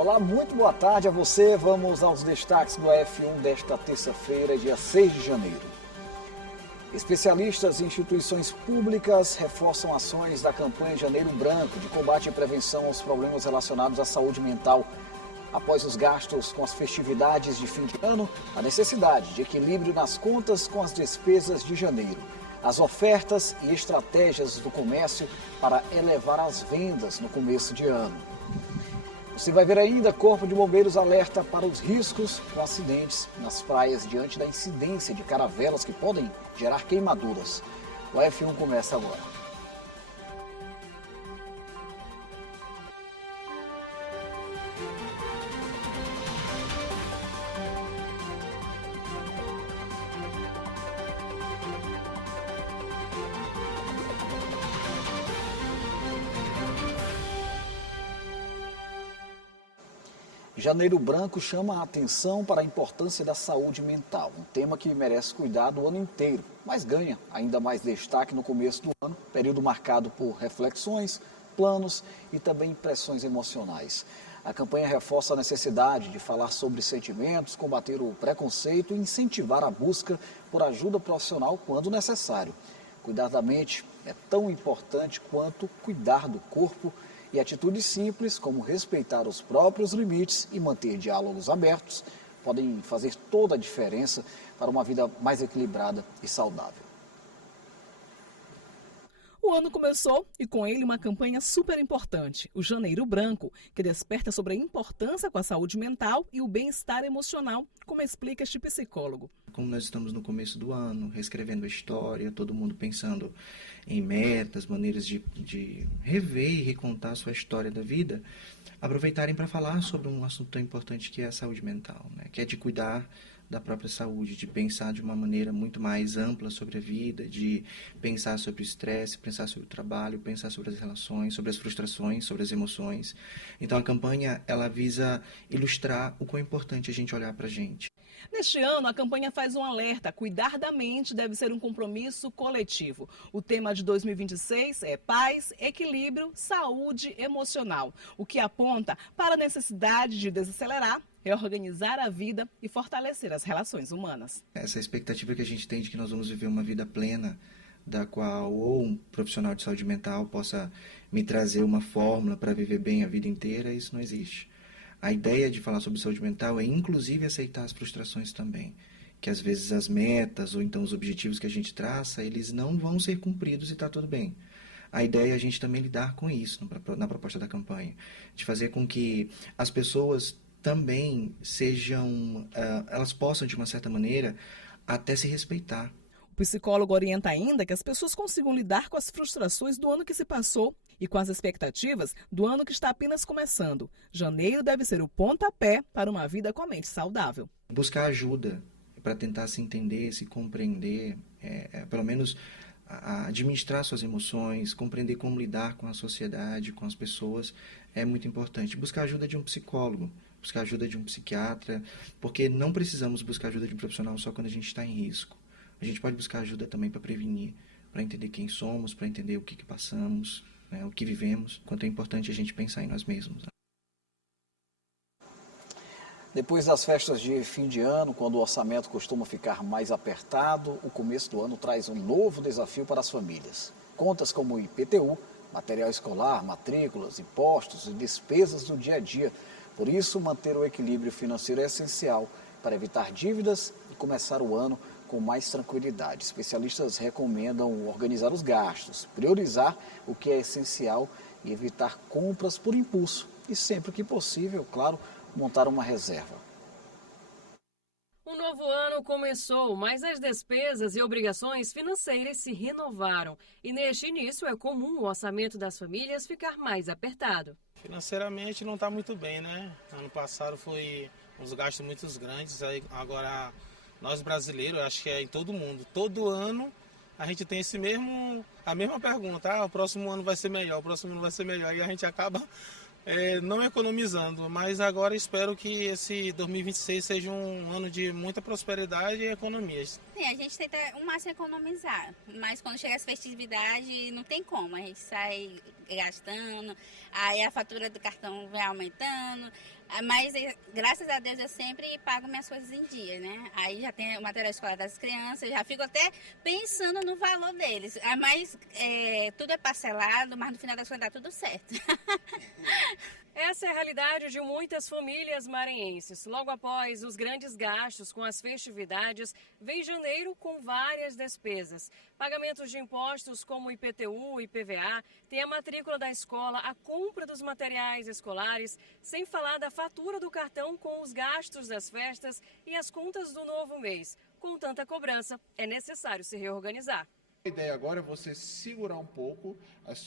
Olá, muito boa tarde a você. Vamos aos destaques do F1 desta terça-feira, dia 6 de janeiro. Especialistas e instituições públicas reforçam ações da campanha Janeiro Branco de combate e prevenção aos problemas relacionados à saúde mental. Após os gastos com as festividades de fim de ano, a necessidade de equilíbrio nas contas com as despesas de janeiro. As ofertas e estratégias do comércio para elevar as vendas no começo de ano. Você vai ver ainda, Corpo de Bombeiros alerta para os riscos com acidentes nas praias diante da incidência de caravelas que podem gerar queimaduras. O F1 começa agora. Janeiro Branco chama a atenção para a importância da saúde mental, um tema que merece cuidado o ano inteiro, mas ganha ainda mais destaque no começo do ano, período marcado por reflexões, planos e também pressões emocionais. A campanha reforça a necessidade de falar sobre sentimentos, combater o preconceito e incentivar a busca por ajuda profissional quando necessário. Cuidar da mente é tão importante quanto cuidar do corpo, e atitudes simples, como respeitar os próprios limites e manter diálogos abertos, podem fazer toda a diferença para uma vida mais equilibrada e saudável. O ano começou e com ele uma campanha super importante, o Janeiro Branco, que desperta sobre a importância com a saúde mental e o bem-estar emocional, como explica este psicólogo. Como nós estamos no começo do ano, reescrevendo a história, todo mundo pensando em metas, maneiras de rever e recontar a sua história da vida, aproveitarem para falar sobre um assunto tão importante que é a saúde mental, né? Que é de cuidar da própria saúde, de pensar de uma maneira muito mais ampla sobre a vida, de pensar sobre o estresse, pensar sobre o trabalho, pensar sobre as relações, sobre as frustrações, sobre as emoções. Então a campanha, ela visa ilustrar o quão importante a gente olhar para a gente. Neste ano, a campanha faz um alerta: cuidar da mente deve ser um compromisso coletivo. O tema de 2026 é paz, equilíbrio, saúde emocional, o que aponta para a necessidade de desacelerar, reorganizar a vida e fortalecer as relações humanas. Essa expectativa que a gente tem de que nós vamos viver uma vida plena, da qual ou um profissional de saúde mental possa me trazer uma fórmula para viver bem a vida inteira, isso não existe. A ideia de falar sobre saúde mental é inclusive aceitar as frustrações também, que às vezes as metas ou então os objetivos que a gente traça, eles não vão ser cumpridos e está tudo bem. A ideia é a gente também lidar com isso na proposta da campanha, de fazer com que as pessoas também sejam, elas possam de uma certa maneira até se respeitar. O psicólogo orienta ainda que as pessoas consigam lidar com as frustrações do ano que se passou e com as expectativas do ano que está apenas começando. Janeiro deve ser o pontapé para uma vida com a mente saudável. Buscar ajuda para tentar se entender, se compreender, pelo menos administrar suas emoções, compreender como lidar com a sociedade, com as pessoas, é muito importante. Buscar ajuda de um psicólogo, buscar ajuda de um psiquiatra, porque não precisamos buscar ajuda de um profissional só quando a gente está em risco. A gente pode buscar ajuda também para prevenir, para entender quem somos, para entender o que passamos, né, o que vivemos, quanto é importante a gente pensar em nós mesmos. Depois das festas de fim de ano, quando o orçamento costuma ficar mais apertado, o começo do ano traz um novo desafio para as famílias. Contas como IPTU, material escolar, matrículas, impostos e despesas do dia a dia. Por isso, manter o equilíbrio financeiro é essencial para evitar dívidas e começar o ano com mais tranquilidade. Especialistas recomendam organizar os gastos, priorizar o que é essencial e evitar compras por impulso. E sempre que possível, claro, montar uma reserva. O novo ano começou, mas as despesas e obrigações financeiras se renovaram. E neste início é comum o orçamento das famílias ficar mais apertado. Financeiramente não está muito bem, né? Ano passado foi uns gastos muito grandes, agora nós brasileiros, acho que é em todo mundo, todo ano a gente tem a mesma pergunta: o próximo ano vai ser melhor, o próximo ano vai ser melhor, e a gente acaba não economizando, mas agora espero que esse 2026 seja um ano de muita prosperidade e economias. Sim, a gente tenta o máximo economizar, mas quando chega as festividades não tem como, a gente sai gastando, aí a fatura do cartão vai aumentando, mas graças a Deus eu sempre pago minhas coisas em dia, né? Aí já tem o material escolar das crianças, já fico até pensando no valor deles, mas tudo é parcelado, mas no final das contas dá tudo certo. Essa é a realidade de muitas famílias maranhenses. Logo após os grandes gastos com as festividades, vem janeiro com várias despesas. Pagamentos de impostos como IPTU, IPVA, tem a matrícula da escola, a compra dos materiais escolares, sem falar da fatura do cartão com os gastos das festas e as contas do novo mês. Com tanta cobrança, é necessário se reorganizar. A ideia agora é você segurar um pouco os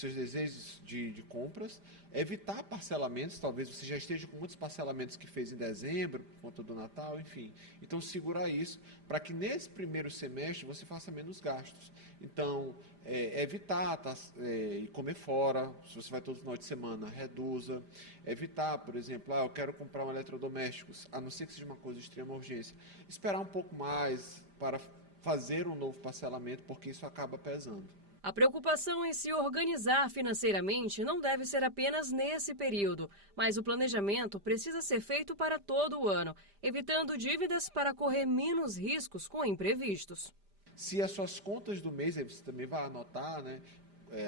seus desejos de compras, evitar parcelamentos, talvez você já esteja com muitos parcelamentos que fez em dezembro, por conta do Natal, enfim. Então, segurar isso para que nesse primeiro semestre você faça menos gastos. Então, evitar ir comer fora, se você vai todo final de semana, reduza. Evitar, por exemplo, eu quero comprar um eletrodomésticos, a não ser que seja uma coisa de extrema urgência. Esperar um pouco mais para fazer um novo parcelamento, porque isso acaba pesando. A preocupação em se organizar financeiramente não deve ser apenas nesse período, mas o planejamento precisa ser feito para todo o ano, evitando dívidas para correr menos riscos com imprevistos. Se as suas contas do mês, aí você também vai anotar, né?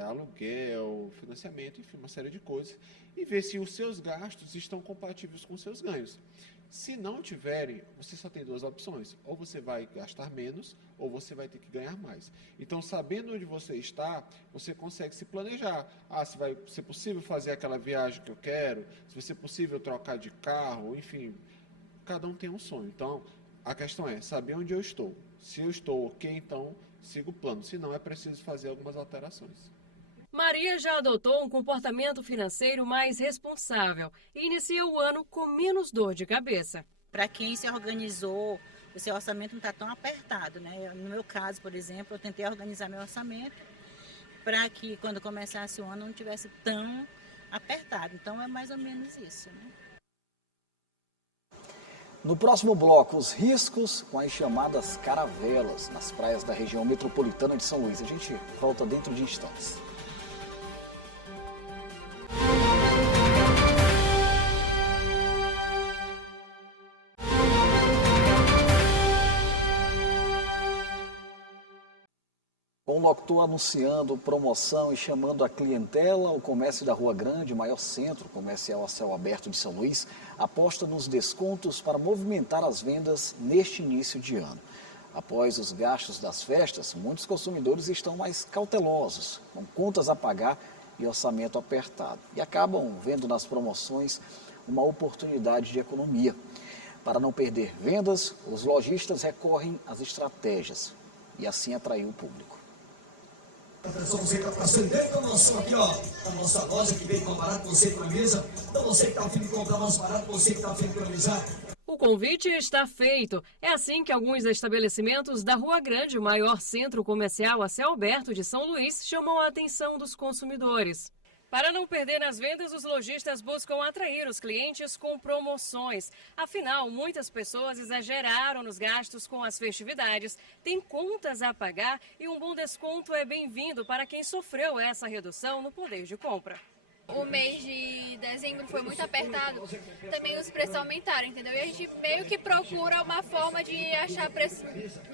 Aluguel, financiamento, enfim, uma série de coisas, e ver se os seus gastos estão compatíveis com os seus ganhos. Se não tiverem, você só tem duas opções. Ou você vai gastar menos, ou você vai ter que ganhar mais. Então, sabendo onde você está, você consegue se planejar. Se vai ser possível fazer aquela viagem que eu quero, se vai ser possível trocar de carro, enfim, cada um tem um sonho. Então, a questão é saber onde eu estou. Se eu estou ok, então siga o plano. Se não, é preciso fazer algumas alterações. Maria já adotou um comportamento financeiro mais responsável e inicia o ano com menos dor de cabeça. Para quem se organizou, o seu orçamento não está tão apertado, né? No meu caso, por exemplo, eu tentei organizar meu orçamento para que quando começasse o ano não tivesse tão apertado. Então é mais ou menos isso, né? No próximo bloco, os riscos com as chamadas caravelas nas praias da região metropolitana de São Luís. A gente volta dentro de instantes. Com o Loctor anunciando promoção e chamando a clientela, o comércio da Rua Grande, o maior centro comercial a céu aberto de São Luís, aposta nos descontos para movimentar as vendas neste início de ano. Após os gastos das festas, muitos consumidores estão mais cautelosos, com contas a pagar e orçamento apertado, e acabam vendo nas promoções uma oportunidade de economia. Para não perder vendas, os lojistas recorrem às estratégias e assim atrair o público. Atenção, você que está passando dentro da nossa aqui, ó, da nossa loja que vem mais barato, você economiza. Então você que está a fim de comprar mais barato, você que está a fim de economizar. O convite está feito. É assim que alguns estabelecimentos da Rua Grande, o maior centro comercial a céu aberto de São Luís, chamam a atenção dos consumidores. Para não perder nas vendas, os lojistas buscam atrair os clientes com promoções. Afinal, muitas pessoas exageraram nos gastos com as festividades, têm contas a pagar e um bom desconto é bem-vindo para quem sofreu essa redução no poder de compra. O mês de dezembro foi muito apertado, também os preços aumentaram, entendeu? E a gente meio que procura uma forma de achar preços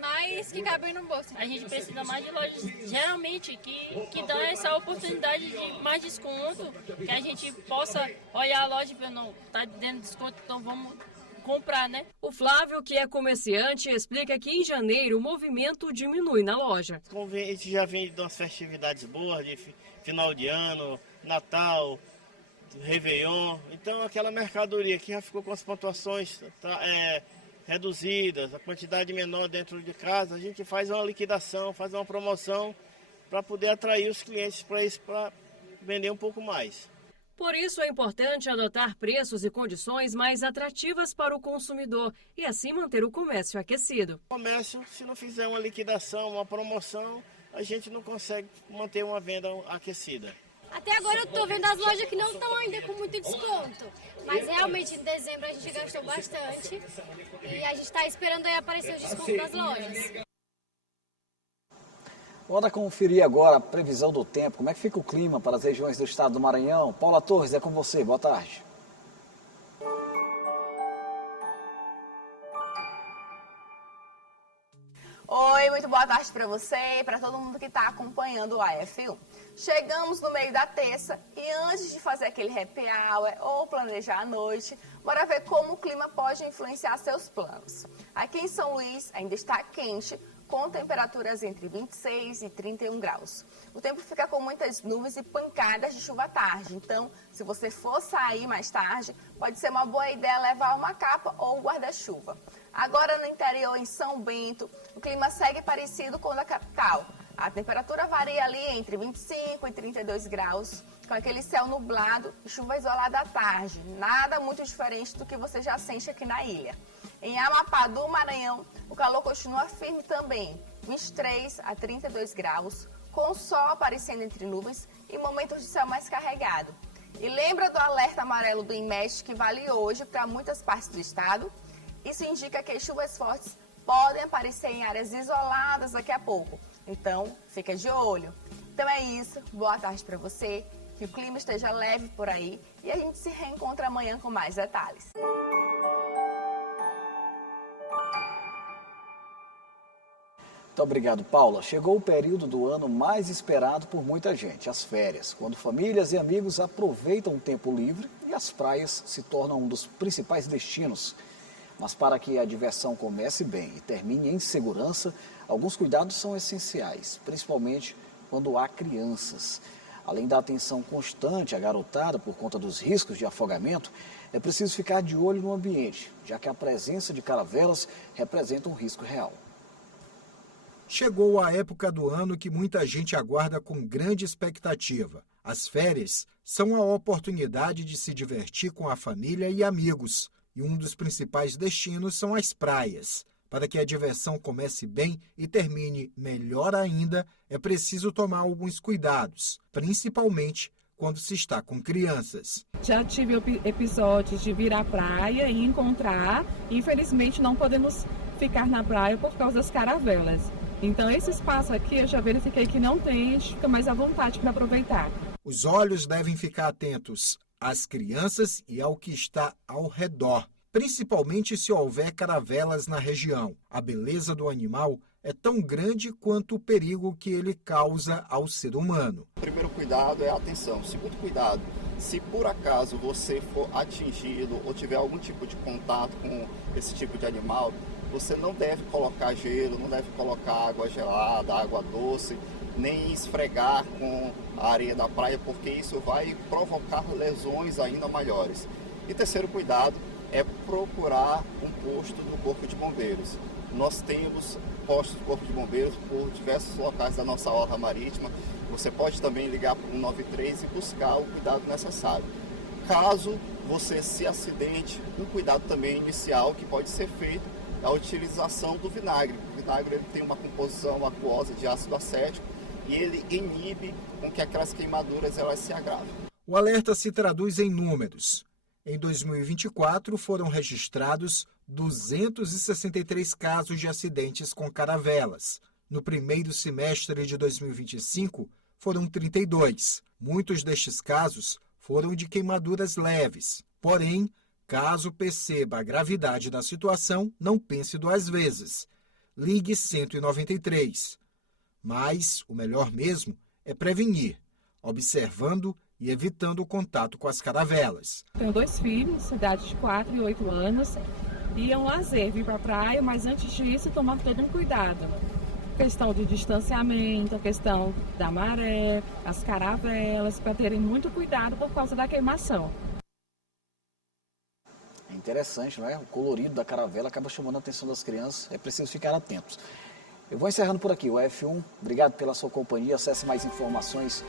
mais que cabem no bolso. A gente precisa mais de lojas, geralmente, que dão essa oportunidade de mais desconto, que a gente possa olhar a loja e ver, não, tá dando desconto, então vamos comprar, né? O Flávio, que é comerciante, explica que em janeiro o movimento diminui na loja. A gente já vem de umas festividades boas, de final de ano, Natal, Réveillon, então aquela mercadoria que já ficou com as pontuações reduzidas, a quantidade menor dentro de casa, a gente faz uma liquidação, faz uma promoção para poder atrair os clientes para isso, para vender um pouco mais. Por isso é importante adotar preços e condições mais atrativas para o consumidor e assim manter o comércio aquecido. O comércio, se não fizer uma liquidação, uma promoção, a gente não consegue manter uma venda aquecida. Até agora eu tô vendo as lojas que não estão ainda com muito desconto. Mas realmente em dezembro a gente gastou bastante e a gente está esperando aí aparecer os descontos das lojas. Bora conferir agora a previsão do tempo. Como é que fica o clima para as regiões do estado do Maranhão? Paula Torres, é com você. Boa tarde. Oi, muito boa tarde para você e para todo mundo que está acompanhando o AF1. Chegamos no meio da terça e antes de fazer aquele happy hour ou planejar a noite, bora ver como o clima pode influenciar seus planos. Aqui em São Luís ainda está quente, com temperaturas entre 26 e 31 graus. O tempo fica com muitas nuvens e pancadas de chuva à tarde, então se você for sair mais tarde, pode ser uma boa ideia levar uma capa ou um guarda-chuva. Agora no interior, em São Bento, o clima segue parecido com o da capital. A temperatura varia ali entre 25 e 32 graus, com aquele céu nublado e chuva isolada à tarde. Nada muito diferente do que você já sente aqui na ilha. Em Amapá do Maranhão, o calor continua firme também, 23 a 32 graus, com o sol aparecendo entre nuvens e momentos de céu mais carregado. E lembra do alerta amarelo do INMET que vale hoje para muitas partes do estado? Isso indica que as chuvas fortes podem aparecer em áreas isoladas daqui a pouco. Então, fica de olho. Então é isso. Boa tarde para você. Que o clima esteja leve por aí. E a gente se reencontra amanhã com mais detalhes. Muito obrigado, Paula. Chegou o período do ano mais esperado por muita gente, as férias, quando famílias e amigos aproveitam o tempo livre e as praias se tornam um dos principais destinos. Mas para que a diversão comece bem e termine em segurança, alguns cuidados são essenciais, principalmente quando há crianças. Além da atenção constante à garotada por conta dos riscos de afogamento, é preciso ficar de olho no ambiente, já que a presença de caravelas representa um risco real. Chegou a época do ano que muita gente aguarda com grande expectativa. As férias são a oportunidade de se divertir com a família e amigos. E um dos principais destinos são as praias. Para que a diversão comece bem e termine melhor ainda, é preciso tomar alguns cuidados, principalmente quando se está com crianças. Já tive episódios de vir à praia e encontrar, infelizmente não podemos ficar na praia por causa das caravelas. Então esse espaço aqui eu já verifiquei que não tem, a gente fica mais à vontade para aproveitar. Os olhos devem ficar atentos às crianças e ao que está ao redor, principalmente se houver caravelas na região. A beleza do animal é tão grande quanto o perigo que ele causa ao ser humano. O primeiro cuidado é a atenção. O segundo cuidado, se por acaso você for atingido ou tiver algum tipo de contato com esse tipo de animal, você não deve colocar gelo, não deve colocar água gelada, água doce, nem esfregar com a areia da praia, porque isso vai provocar lesões ainda maiores. E terceiro cuidado é procurar um posto do Corpo de Bombeiros. Nós temos postos do Corpo de Bombeiros por diversos locais da nossa orla marítima. Você pode também ligar para o 193 e buscar o cuidado necessário. Caso você se acidente, um cuidado também inicial que pode ser feito é a utilização do vinagre. O vinagre ele tem uma composição aquosa de ácido acético e ele inibe com que aquelas queimaduras elas se agravem. O alerta se traduz em números. Em 2024, foram registrados 263 casos de acidentes com caravelas. No primeiro semestre de 2025, foram 32. Muitos destes casos foram de queimaduras leves. Porém, caso perceba a gravidade da situação, não pense duas vezes. Ligue 193. Mas o melhor mesmo é prevenir, observando e evitando o contato com as caravelas. Tenho 2 filhos, idade de 4 e 8 anos, e é um lazer vir para a praia, mas antes disso tomar todo um cuidado. Questão de distanciamento, a questão da maré, as caravelas, para terem muito cuidado por causa da queimação. É interessante, não é? O colorido da caravela acaba chamando a atenção das crianças, é preciso ficar atentos. Eu vou encerrando por aqui, o F1, obrigado pela sua companhia, acesse mais informações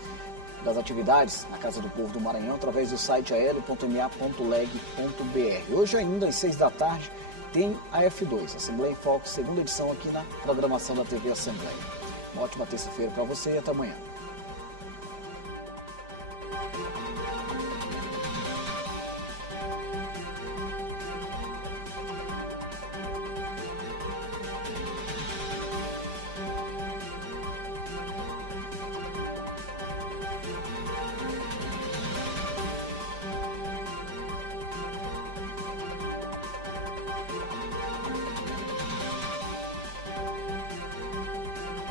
das atividades na Casa do Povo do Maranhão através do site ael.ma.leg.br. Hoje ainda, às 6 da tarde, tem a F2, Assembleia em Foco, segunda edição aqui na programação da TV Assembleia. Uma ótima terça-feira para você e até amanhã.